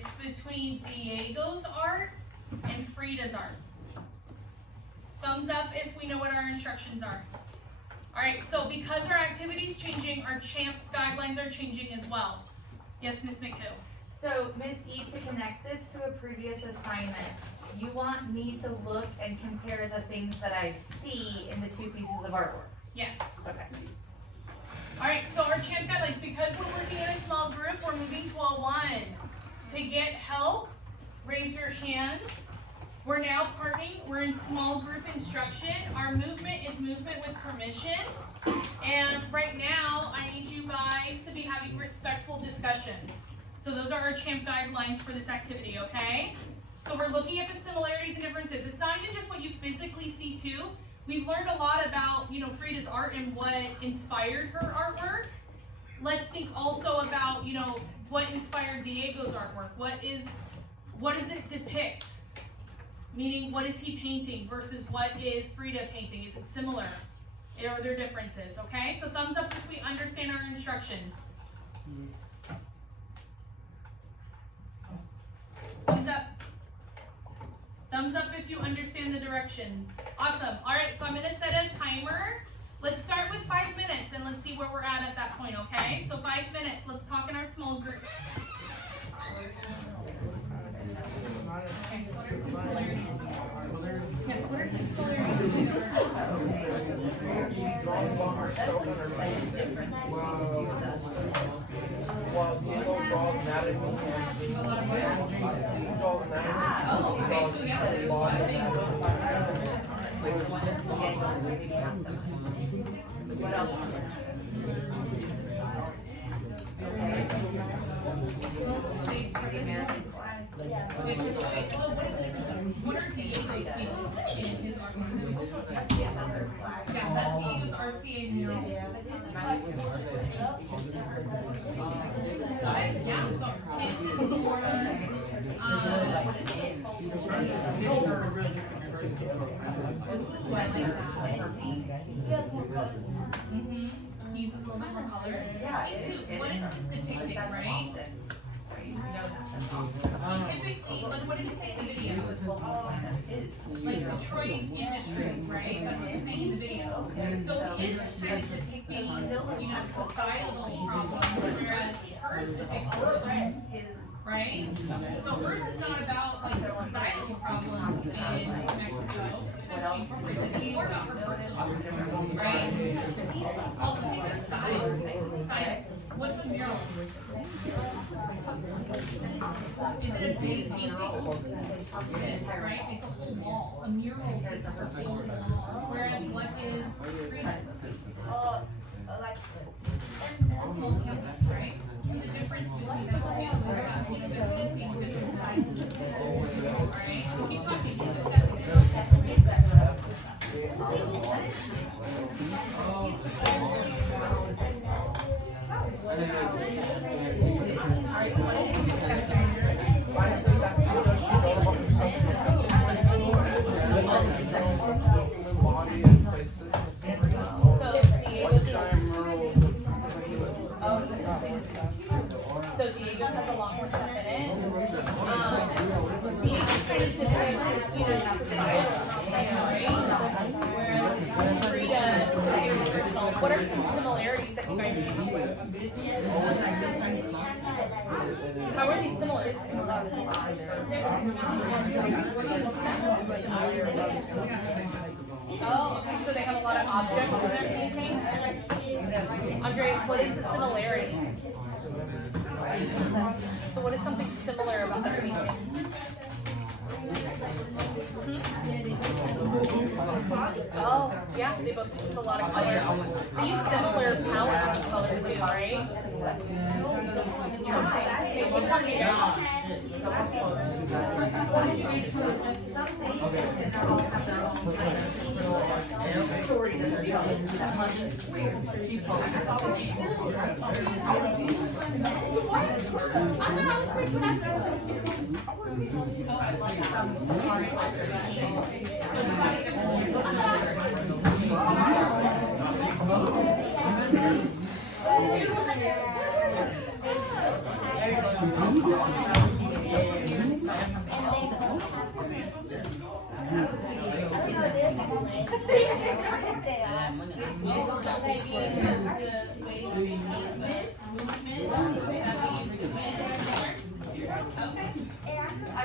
is between Diego's art and Frida's art? Thumbs up if we know what our instructions are. Alright, so because our activity is changing, our CHAMPS guidelines are changing as well. Yes, Ms. McHugh? So, Ms. E, to connect this to a previous assignment, you want me to look and compare the things that I see in the two pieces of artwork? Yes. Okay. Alright, so our CHAMPS guidelines, because we're working in a small group, we're moving to a 1. To get help, raise your hand. We're now parking, we're in small group instruction. Our movement is movement with permission. And right now, I need you guys to be having respectful discussions. So those are our CHAMP guidelines for this activity, okay? So we're looking at the similarities and differences. It's not even just what you physically see too. We've learned a lot about, Frida's art and what inspired her artwork. Let's think also about, what inspired Diego's artwork. What does it depict? Meaning, what is he painting versus what is Frida painting? Is it similar? Are there differences? Okay, so thumbs up if we understand our instructions. Thumbs up. Thumbs up if you understand the directions. Awesome. All right, so I'm going to set a timer. Let's start with 5 minutes and let's see where we're at that point, okay? So 5 minutes. Let's talk in our small group. Okay, what are some similarities? Yeah, what are some similarities? Well, Diego draws anatomy and A lot of what? he draws anatomy. Oh, okay, so yeah, there's a lot of things. What else? Okay, so what are Diego's feelings in his artwork? Yeah, that's Diego's RCA mural. Yeah, so his is more, he uses a little bit more color. What is his depicting, right? Typically, what did he say in the video? Like Detroit Industries, right? That's what he's saying in the video. So his is kind of depicting, societal problems, whereas hers depicts his, right? So hers is not about like the societal problems in Mexico. It's more about her personal, right? Also think of size. Size. What's a mural? Is it a big painting? It is, right? It's a whole wall. A mural is a whole wall. Whereas what is Frida's? Like A small canvas, right? So the difference between the two is that he's painting different sizes. Alright? Keep talking, keep discussing. So Diego has a lot more stuff in it. Diego's kind of depicts, whereas Frida is herself. What are some similarities that you guys came up with? How are these similar? Oh, okay, so they have a lot of objects in their painting? Andres, what is the similarity? So what is something similar about their painting? Oh, yeah, they both use a lot of color. They use similar palettes of color too, right? What did you guys choose? I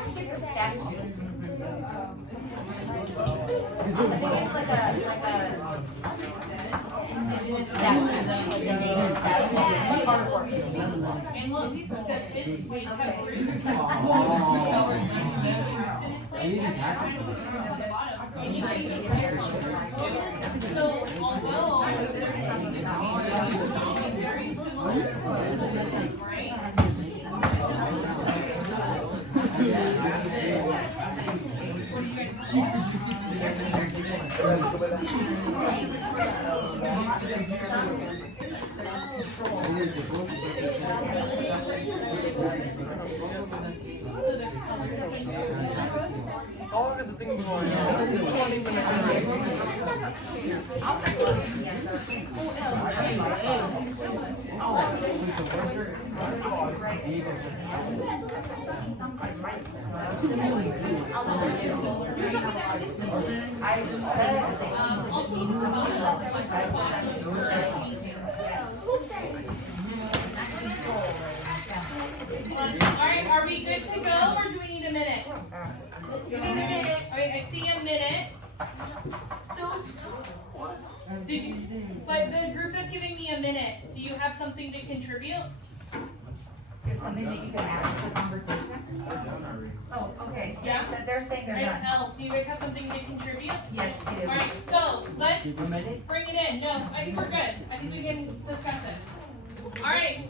think it's a statue. I think it's like a indigenous statue, like a native statue, artwork. And look, does his waves have roots? And you see the prints on hers too. So although there's something very similar, right? How long is the thing going on? 20 Alright, are we good to go or do we need a minute? Alright, I see a minute. Did you, but the group that's giving me a minute, do you have something to contribute? There's something that you can add to the conversation? Oh, okay. Yeah. So they're saying they're done. Do you guys have something to contribute? Yes, they do. Alright, so let's bring it in. No, I think we're good. I think we can discuss it. Alright,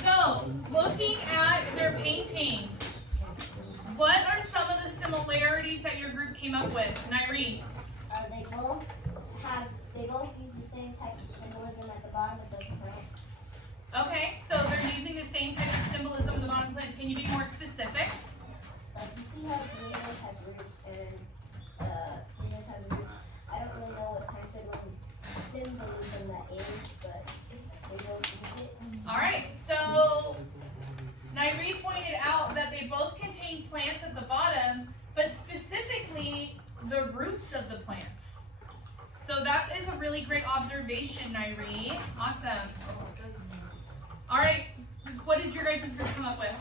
so looking at their paintings, what are some of the similarities that your group came up with? Nyree? They both use the same type of symbolism at the bottom of the plant. Okay, so they're using the same type of symbolism in the bottom plants. Can you be more specific? Like you see how Venus has roots and Venus has roots. I don't really know what type of symbolism that is, but they both use it. Alright, so Nyree pointed out that they both contain plants at the bottom, but specifically the roots of the plants. So that is a really great observation, Nyree. Awesome. Alright, what did your guys' group come up with?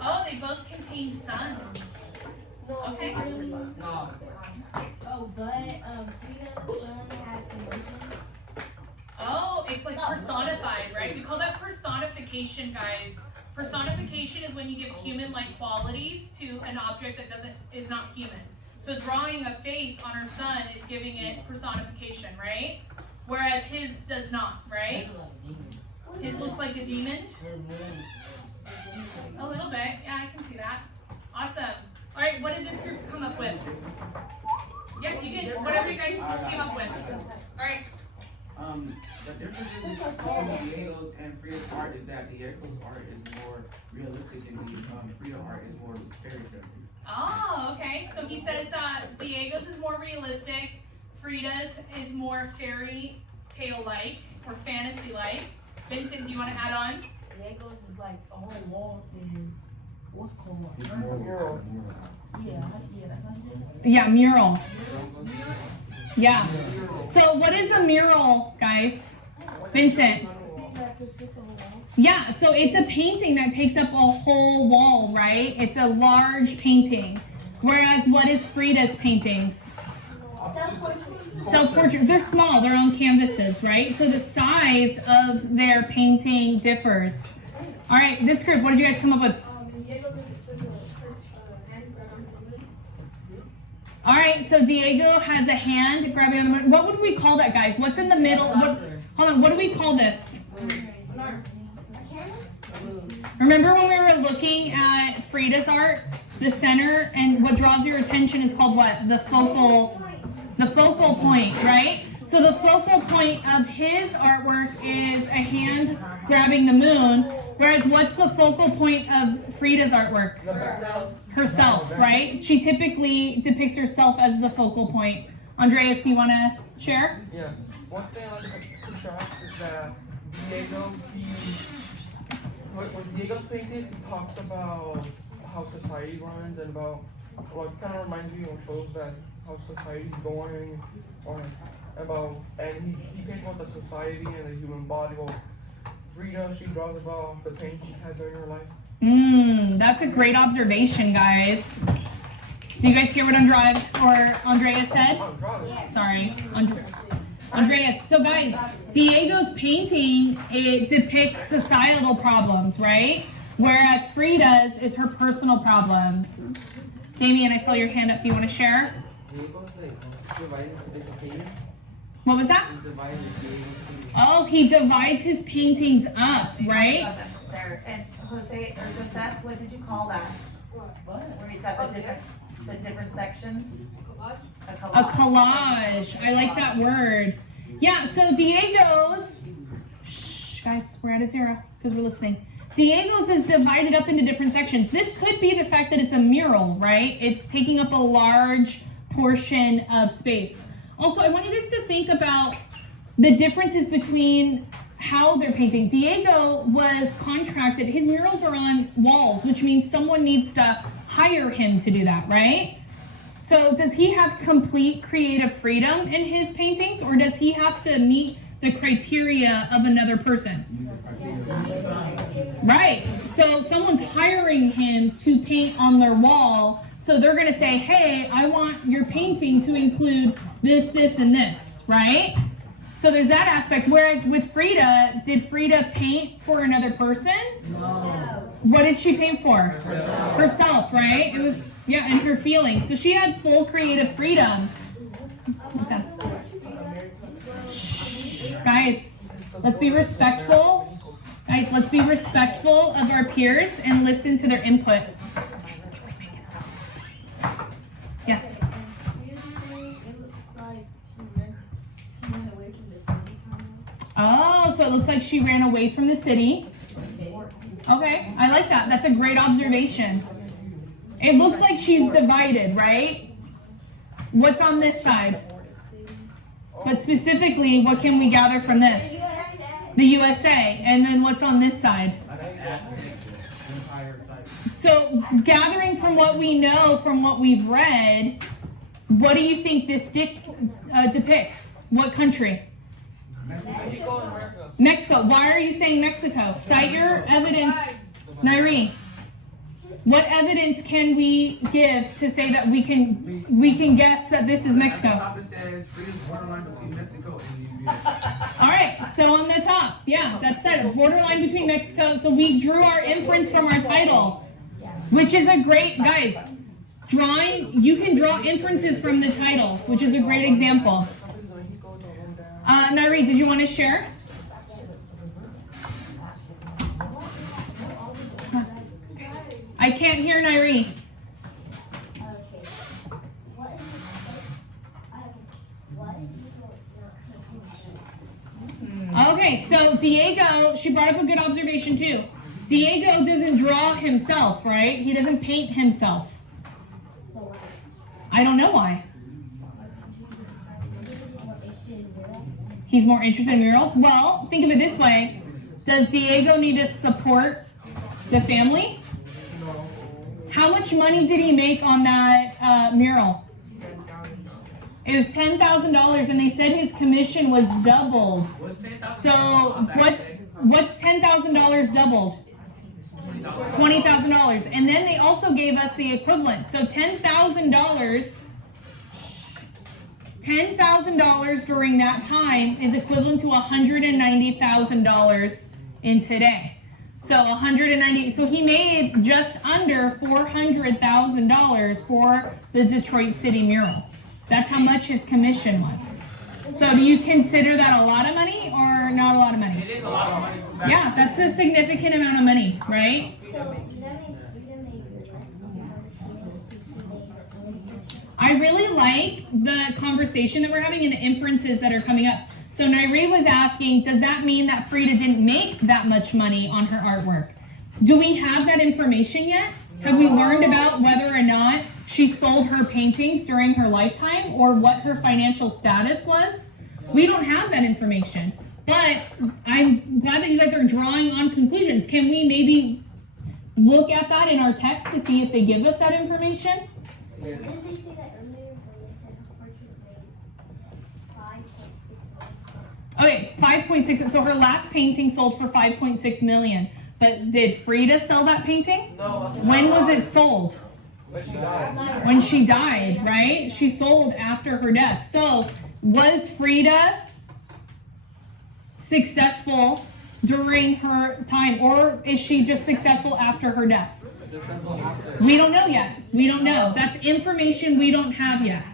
Oh, they both contain suns. Okay. No. Oh, but Frida's son had emotions. Oh, it's like personified, right? We call that personification, guys. Personification is when you give human-like qualities to an object that is not human. So drawing a face on her son is giving it personification, right? Whereas his does not, right? His looks like a demon. A little bit, yeah, I can see that. Awesome. All right, what did this group come up with? Yeah, you can, whatever you guys came up with. All right. The difference between Diego's and Frida's art is that Diego's art is more realistic and Frida art is more fairy tale. Oh, okay. So he says Diego's is more realistic, Frida's is more fairy tale-like or fantasy-like. Vincent, do you want to add on? Diego's is like a whole wall thing. What's called mural? Yeah, that's what it is. Yeah, mural. Yeah. So what is a mural, guys? Vincent. Yeah, so it's a painting that takes up a whole wall, right? It's a large painting. Whereas what is Frida's paintings? Self-portrait. They're small, they're on canvases, right? So the size of their painting differs. All right, this group, what did you guys come up with? All right, so Diego has a hand grabbing on the moon. What would we call that, guys? What's in the middle? Hold on, what do we call this? Remember when we were looking at Frida's art? The center and what draws your attention is called what? The focal point, right? So the focal point of his artwork is a hand grabbing the moon, whereas what's the focal point of Frida's artwork? Herself, right? She typically depicts herself as the focal point. Andreas, do you want to share? Yeah. One thing I like to contrast is that Diego, he With Diego's paintings, he talks about how society runs and about what kind of reminds me or shows that how society's going, or about, and he paints about the society and the human body. Well, Frida, she draws about the pain she had during her life. That's a great observation, guys. Do you guys hear what Andrea said? Sorry, Andreas. So guys, Diego's painting, it depicts societal problems, right? Whereas Frida's is her personal problems. Damien, I saw your hand up. Do you want to share? What was that? Oh, he divides his paintings up, right? There, and Jose, or Joseph, what did you call that? Where he's got the different sections? A collage. I like that word. Yeah, so Diego's, guys, we're at a 0 because we're listening. Diego's is divided up into different sections. This could be the fact that it's a mural, right? It's taking up a large portion of space. Also, I want you guys to think about the differences between how they're painting. Diego was contracted. His murals are on walls, which means someone needs to hire him to do that, right? So does he have complete creative freedom in his paintings, or does he have to meet the criteria of another person? Right. So someone's hiring him to paint on their wall, so they're going to say, hey, I want your painting to include this, this, and this, right? So there's that aspect. Whereas with Frida, did Frida paint for another person? No. What did she paint for? Herself, right? It was, yeah, and her feelings. So she had full creative freedom. Guys, let's be respectful. Guys, let's be respectful of our peers and listen to their input. Yes. Oh, so it looks like she ran away from the city. Okay, I like that. That's a great observation. It looks like she's divided, right? What's on this side? But specifically, what can we gather from this? The USA. And then what's on this side? So, gathering from what we know, from what we've read, what do you think this depicts? What country? Mexico. Why are you saying Mexico? Cite your evidence, Nairi. What evidence can we give to say that we can guess that this is Mexico? All right, so on the top, yeah, that's it. Borderline between Mexico. So we drew our inference from our title, which is a great, guys, drawing, you can draw inferences from the title, which is a great example. Nairi, did you want to share? I can't hear Nairi. Okay, so Diego, she brought up a good observation too. Diego doesn't draw himself, right? He doesn't paint himself. I don't know why. He's more interested in murals? Well, think of it this way. Does Diego need to support the family? How much money did he make on that mural? It was $10,000, and they said his commission was doubled. So what's $10,000 doubled? $20,000. And then they also gave us the equivalent. So $10,000 during that time is equivalent to $190,000 in today. So so he made just under $400,000 for the Detroit City mural. That's how much his commission was. So do you consider that a lot of money or not a lot of money? It is a lot of money. Yeah, that's a significant amount of money, right? I really like the conversation that we're having and the inferences that are coming up. So Nairi was asking, does that mean that Frida didn't make that much money on her artwork? Do we have that information yet? Have we learned about whether or not she sold her paintings during her lifetime or what her financial status was? We don't have that information. But I'm glad that you guys are drawing on conclusions. Can we maybe look at that in our text to see if they give us that information? Yeah. Didn't they say that earlier when they said purchase rate 5.6 million? Okay, 5.6. So her last painting sold for 5.6 million. But did Frida sell that painting? No. When was it sold? But she died. When she died, right? She sold after her death. So was Frida successful during her time, or is she just successful after her death? We don't know yet. We don't know. That's information we don't have yet.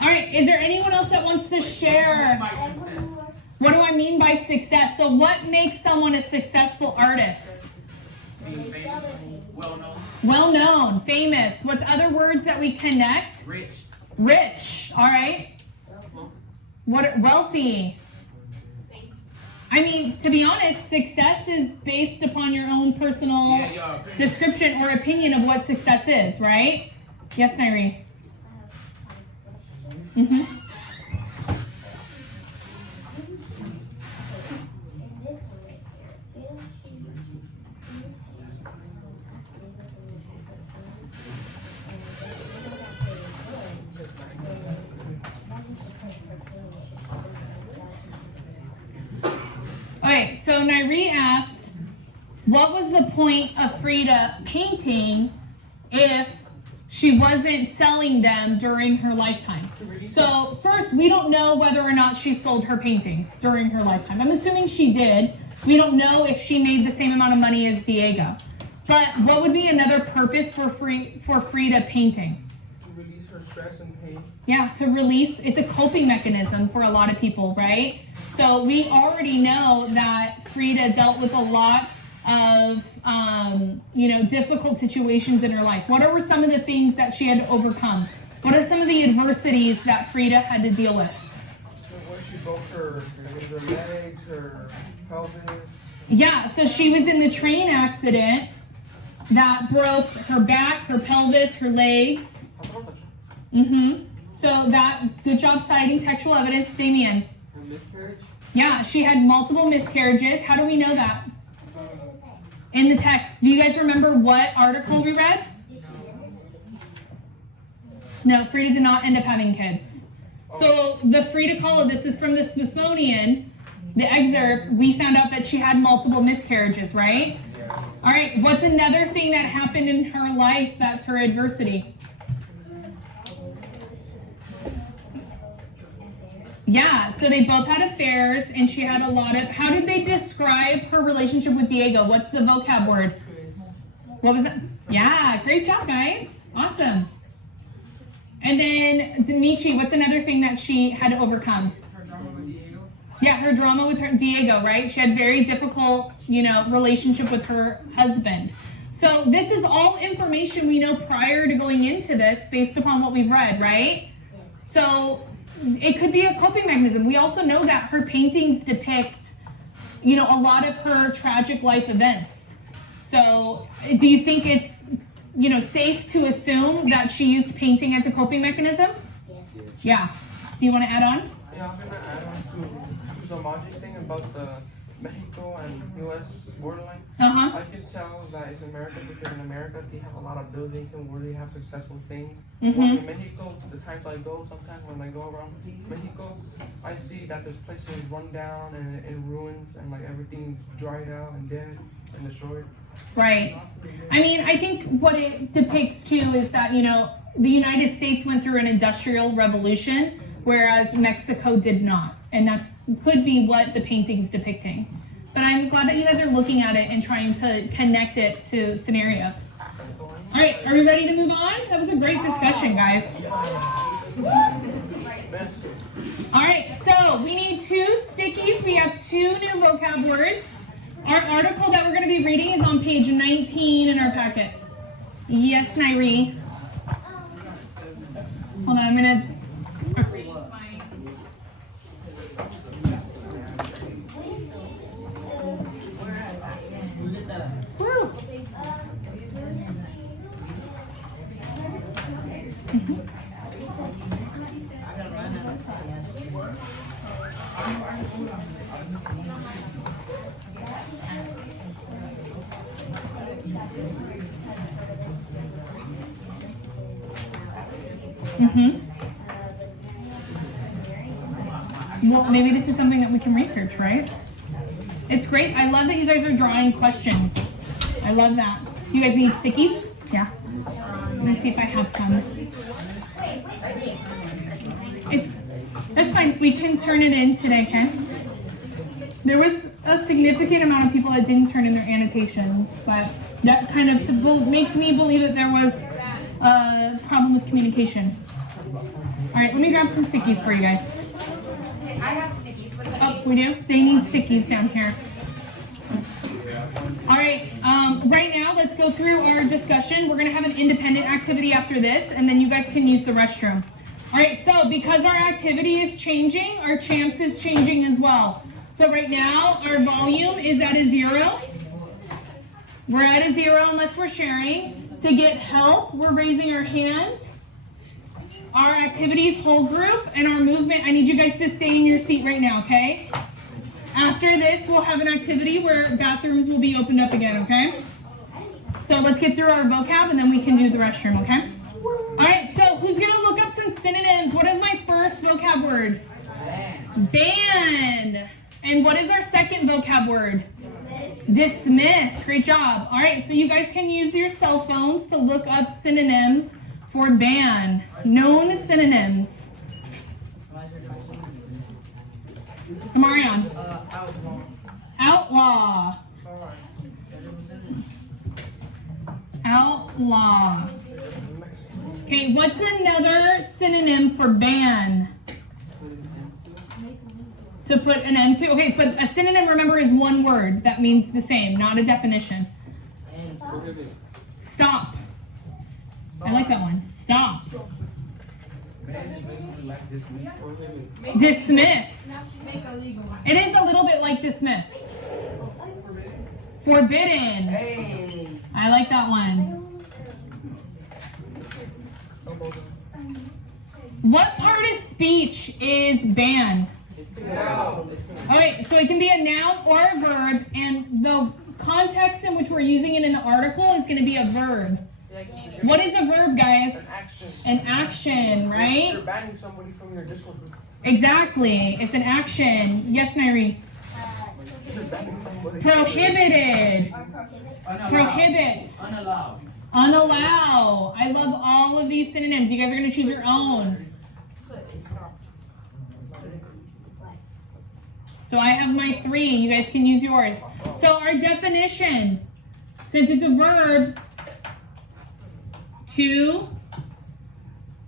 All right, is there anyone else that wants to share? My success. What do I mean by success? So what makes someone a successful artist? Being famous, well known, Well known, famous. What's other words that we connect? rich. Rich, all right. What, wealthy. I mean, to be honest, success is based upon your own personal Yeah, y'all. description or opinion of what success is, right? Yes, Nairi. Mm-hmm. Okay, so Nairi asked, what was the point of Frida painting if she wasn't selling them during her lifetime? So first, we don't know whether or not she sold her paintings during her lifetime. I'm assuming she did. We don't know if she made the same amount of money as Diego. But what would be another purpose for Frida painting? To release her stress and pain. Yeah, to release, it's a coping mechanism for a lot of people, right? So we already know that Frida dealt with a lot of, difficult situations in her life. What were some of the things that she had to overcome? What are some of the adversities that Frida had to deal with? When she broke her legs, her pelvis. Yeah, so she was in the train accident that broke her back, her pelvis, her legs. Mm-hmm. So good job citing textual evidence, Damien. Her miscarriage. Yeah, she had multiple miscarriages. How do we know that? In the text. Do you guys remember what article we read? No, Frida did not end up having kids. So the Frida Kahlo, this is from the Smithsonian, the excerpt, we found out that she had multiple miscarriages, right? All right, what's another thing that happened in her life that's her adversity? Yeah, so they both had affairs, and she had a lot of, how did they describe her relationship with Diego? What's the vocab word? What was that? Yeah, great job, guys. Awesome. And then, Demichi, what's another thing that she had to overcome? Her drama with Diego. Yeah, her drama with her Diego, right? She had very difficult, relationship with her husband. So this is all information we know prior to going into this based upon what we've read, right? So it could be a coping mechanism. We also know that her paintings depict, a lot of her tragic life events. So do you think it's, safe to assume that she used painting as a coping mechanism? Yeah. Do you want to add on? Yeah, I'm gonna add on to Zamaji's thing about the Mexico and U.S. borderline. Uh-huh. I can tell that it's America because in America they have a lot of buildings and where they have successful things. Mm-hmm. While in Mexico, the times I go, sometimes when I go around Mexico, I see that there's places run down and in ruins and like everything's dried out and dead and destroyed. Right. I mean, I think what it depicts too is that, the United States went through an industrial revolution, whereas Mexico did not. And that could be what the painting's depicting. But I'm glad that you guys are looking at it and trying to connect it to scenarios. All right, are we ready to move on? That was a great discussion, guys. All right, so we need 2 stickies. We have 2 new vocab words. Our article that we're going to be reading is on page 19 in our packet. Yes, Nairi. Hold on, I'm going to erase my... Woo. Well, maybe this is something that we can research, right? It's great. I love that you guys are drawing questions. I love that. You guys need stickies? Yeah. Let me see if I have some. That's fine. We can turn it in today, okay? There was a significant amount of people that didn't turn in their annotations, but that kind of makes me believe that there was a problem with communication. All right, let me grab some stickies for you guys. I have stickies for the Oh, we do? They need stickies down here. All right, right now let's go through our discussion. We're gonna have an independent activity after this, and then you guys can use the restroom. All right, so because our activity is changing, our champs is changing as well. So right now, our volume is at a 0. We're at a 0 unless we're sharing. To get help, we're raising our hands. Our activities whole group and our movement, I need you guys to stay in your seat right now, okay? After this, we'll have an activity where bathrooms will be opened up again, okay? So let's get through our vocab and then we can do the restroom, okay? All right, so who's gonna look up some synonyms? What is my first vocab word? Band. And what is our second vocab word? Dismiss. Great job. All right, so you guys can use your cell phones to look up synonyms for ban. Known synonyms. Samarion. Outlaw. Outlaw. Okay, what's another synonym for ban? To put an end to? Okay, but a synonym, remember, is one word. That means the same, not a definition. Stop. I like that one. Stop. Dismiss. It is a little bit like dismiss. Forbidden. I like that one. What part of speech is ban? Okay, so it can be a noun or a verb, and the context in which we're using it in the article is going to be a verb. What is a verb, guys? An action. An action, right? You're banning somebody from your Discord group. Exactly. It's an action. Yes, Nairi. You're banning somebody. Prohibited. Prohibit. Unallowed. Unallow. I love all of these synonyms. You guys are going to choose your own. So I have my 3. You guys can use yours. So our definition, since it's a verb, to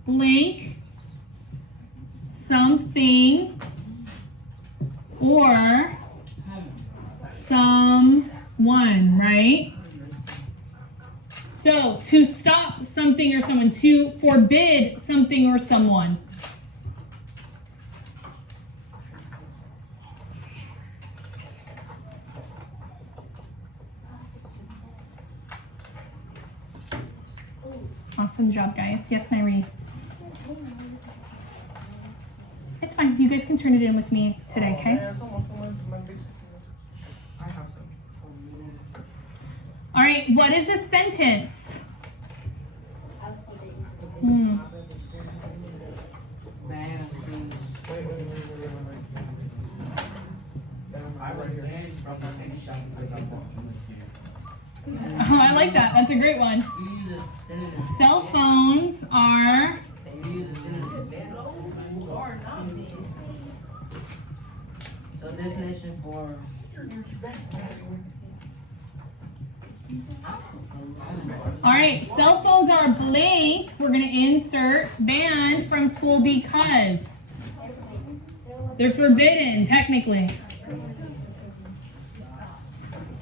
link something or someone, right? So to stop something or someone, to forbid something or someone. Awesome job, guys. Yes, Nairi. It's fine. You guys can turn it in with me today, okay? All right, what is a sentence? Oh, I like that. That's a great one. Cell phones are So definition for all right, cell phones are blank. We're going to insert banned from school because they're forbidden, technically.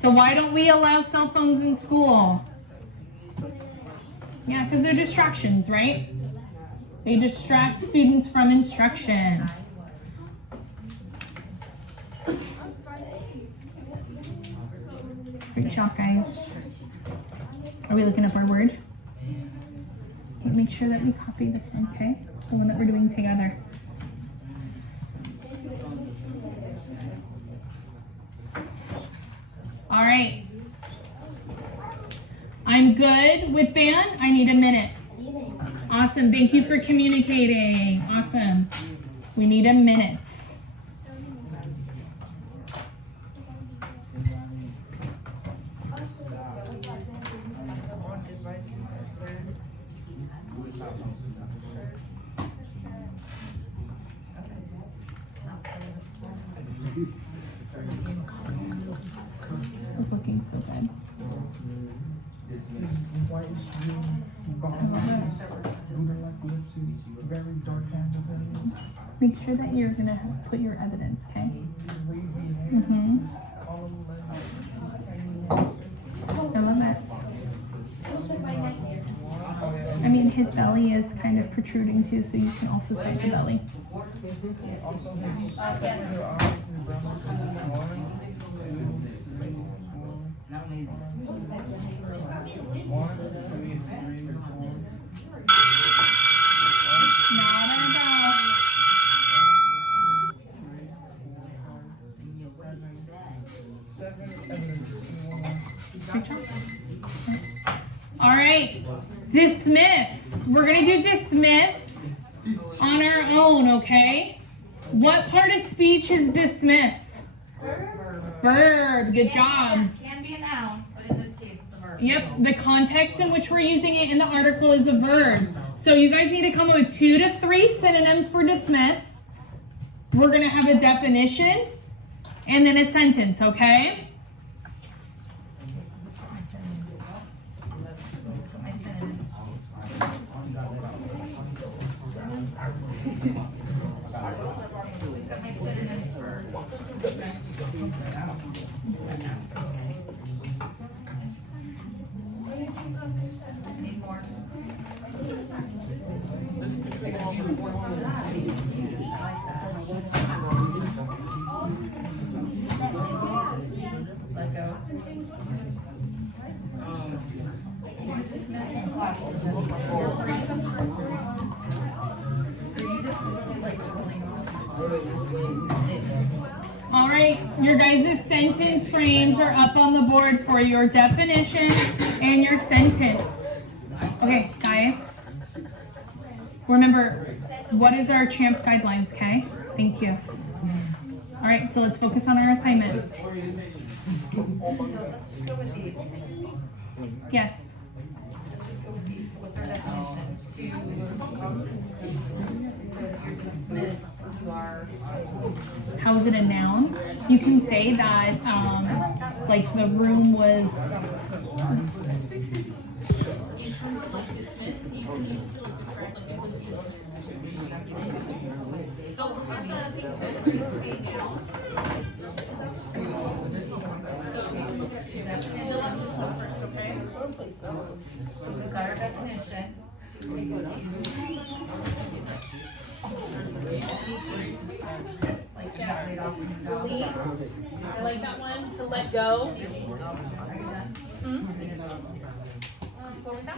So why don't we allow cell phones in school? Yeah, because they're distractions, right? They distract students from instruction. Great job, guys. Are we looking up our word? Make sure that we copy this one, okay? The one that we're doing together. right. I'm good with band. I need a minute. Awesome. Thank you for communicating. Awesome. We need a minute. This is looking so good. Make sure that you're gonna put your evidence, okay? Mm-hmm. I love it. I mean, his belly is kind of protruding too, so you can also say the belly. All right, dismiss. We're gonna do dismiss on our own, okay? What part of speech is dismiss? Verb. Good job. Can be a noun, but in this case it's a verb. Yep, the context in which we're using it in the article is a verb. So you guys need to come up with 2 to 3 synonyms for dismiss. We're gonna have a definition and then a sentence, okay? All right, your guys' sentence frames are up on the board for your definition and your sentence. Okay, guys, remember, what is our CHAMPS guidelines, okay? Thank you. All right, so let's focus on our assignment. So let's just go with these. Yes. Let's just go with these. What's our definition? So if you're dismissed, you are. How is it a noun? You can say that, like the room was. In terms of like dismissed, you can use it to like describe like it was dismissed. So for the thing to say now. So we will look at the definition. Let's go first, okay? So we've got our definition. Like Yeah. right off from the top. Release. I like that one. To let go. Are you done? What was that?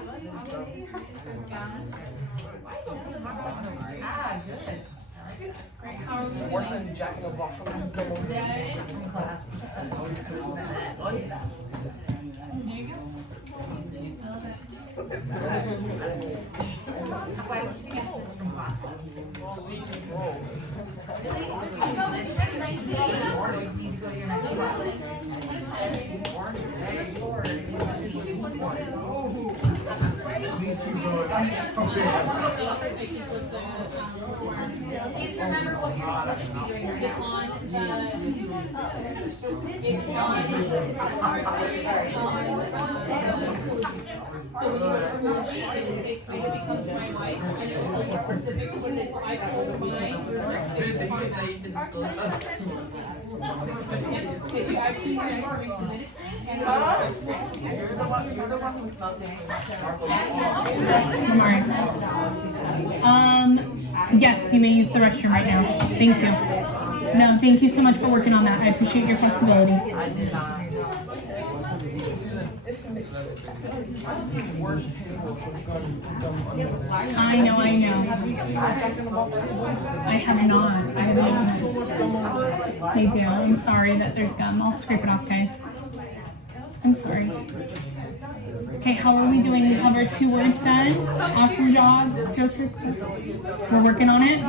Ah, good. Great. How are we doing? Working Jack in the Box. Class. There you go. I love it. Why would you guess this is from Boston? Please remember what you're supposed to be doing right It's now. on the. It's on the secretary. So when you go to Schoology, it will say Frida becomes my wife, and it will tell you specifically what it is. I pulled my If you actually resubmit it to me, and yes, you may use the restroom right now. Thank you. No, thank you so much for working on that. I appreciate your flexibility. I know. I have not. They do. I'm sorry that there's gum. I'll scrape it off, guys. I'm sorry. Okay, how are we doing? We have our 2 words done. Awesome job, Joseph. We're working on it.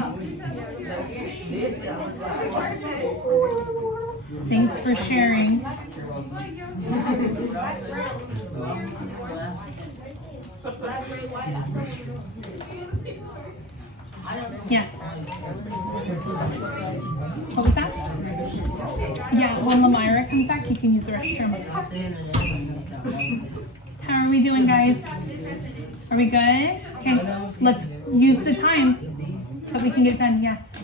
Thanks for sharing. Yes. What was that? Yeah, when Lamira comes back, you can use the restroom. How are we doing, guys? Are we good? Okay, let's use the time so we can get done. Yes.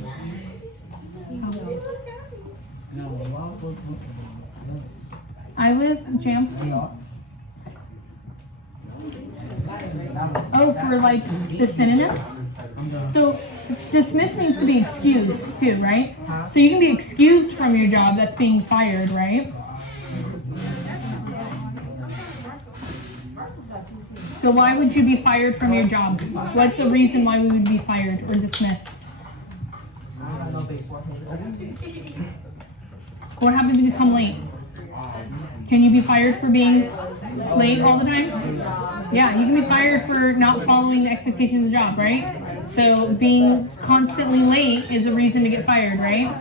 I was jammed. Oh, for like the synonyms? So dismiss means to be excused too, right? So you can be excused from your job that's being fired, right? So why would you be fired from your job? What's the reason why we would be fired or dismissed? What happens if you come late? Can you be fired for being late all the time? Yeah, you can be fired for not following the expectations of the job, right? So being constantly late is a reason to get fired, right?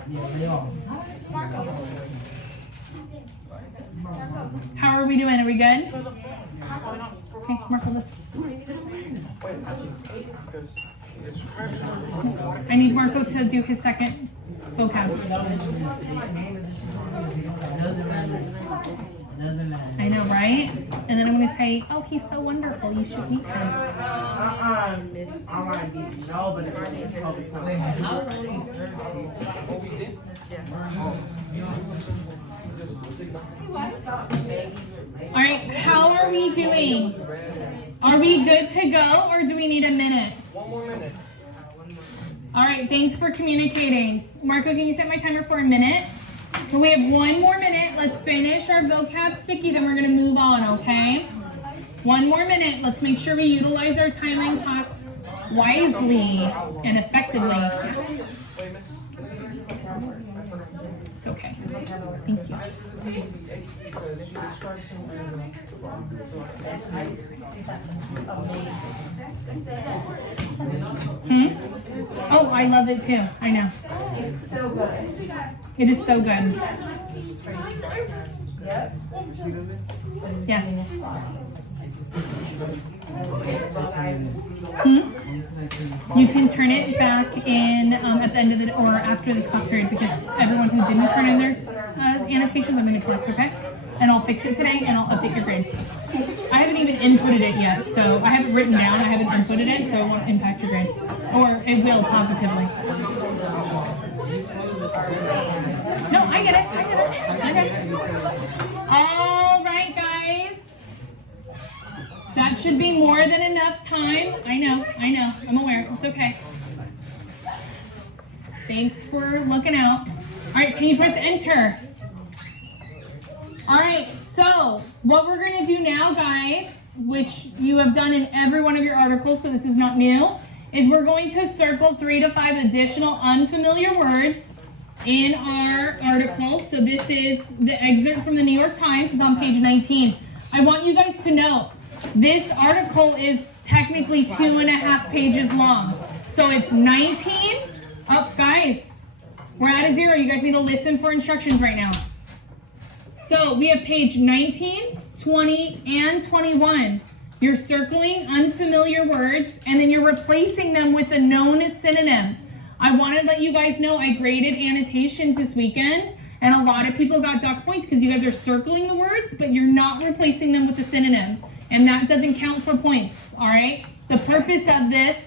How are we doing? Are we good? Okay, Marco, let's... I need Marco to do his second vocab. I know, right? And then I'm going to say, oh, he's so wonderful. You should meet him. Miss, I want to be no, but her name's public. Wait, how is it? All right, how are we doing? Are we good to go or do we need a minute? 1 more minute. All right, thanks for communicating. Marco, can you set my timer for a minute? So we have 1 more minute. Let's finish our vocab sticky, then we're going to move on, okay? 1 more minute. Let's make sure we utilize our time in class wisely and effectively. It's okay. Thank you. Oh, I love it too. I know. It's so good. It is so good. Yep. Yes. You can turn it back in at the end of the or after this class period because everyone who didn't turn in their annotations, I'm going to collect, okay? And I'll fix it today and I'll update your grade. I haven't even inputted it yet, so I have it written down. I haven't inputted it, so it won't impact your grade, or it will positively. No, I get it. Okay. All right, guys. That should be more than enough time. I know. I'm aware. It's okay. Thanks for looking out. All right, can you press enter? All right, so what we're going to do now, guys, which you have done in every one of your articles, so this is not new, is we're going to circle 3 to 5 additional unfamiliar words in our article. So this is the excerpt from the New York Times. It's on page 19. I want you guys to know this article is technically 2.5 pages long. So it's 19. Oh, guys, we're at a 0. You guys need to listen for instructions right now. So we have page 19, 20, and 21. You're circling unfamiliar words, and then you're replacing them with a known synonym. I want to let you guys know I graded annotations this weekend, and a lot of people got dock points because you guys are circling the words, but you're not replacing them with a synonym, and that doesn't count for points, all right? The purpose of this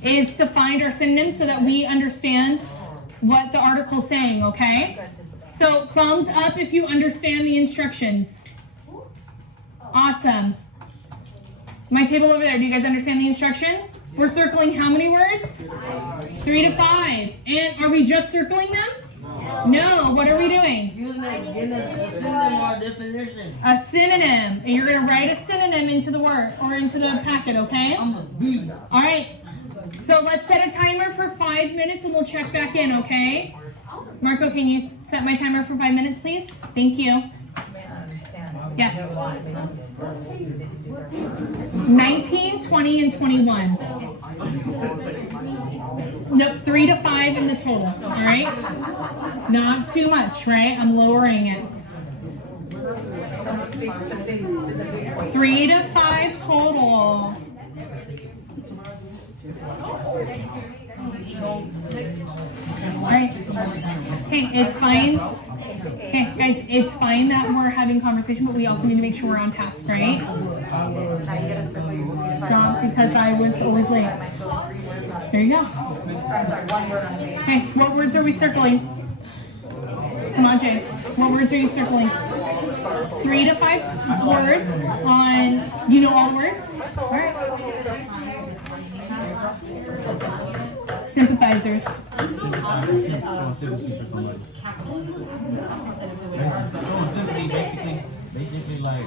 is to find our synonyms so that we understand what the article's saying, okay? So thumbs up if you understand the instructions. Awesome. My table over there, do you guys understand the instructions? We're circling how many words? 3 to 5. And are we just circling them? No. What are we doing? Using a synonym or definition. A synonym. And you're going to write a synonym into the word or into the packet, okay? All right. So let's set a timer for 5 minutes and we'll check back in, okay? Marco, can you set my timer for 5 minutes, please? Thank you. Yes. 19, 20, and 21. Nope, 3 to 5 in the total. All right. Not too much, right? I'm lowering it. 3 to 5 total. All right. Okay, it's fine. Okay, guys, it's fine that we're having conversation, but we also need to make sure we're on task, right? Not because I was always late. There you go. Okay, what words are we circling? Samaje, what words are you circling? 3 to 5 words on, you know all the words? All right. Sympathizers. Basically like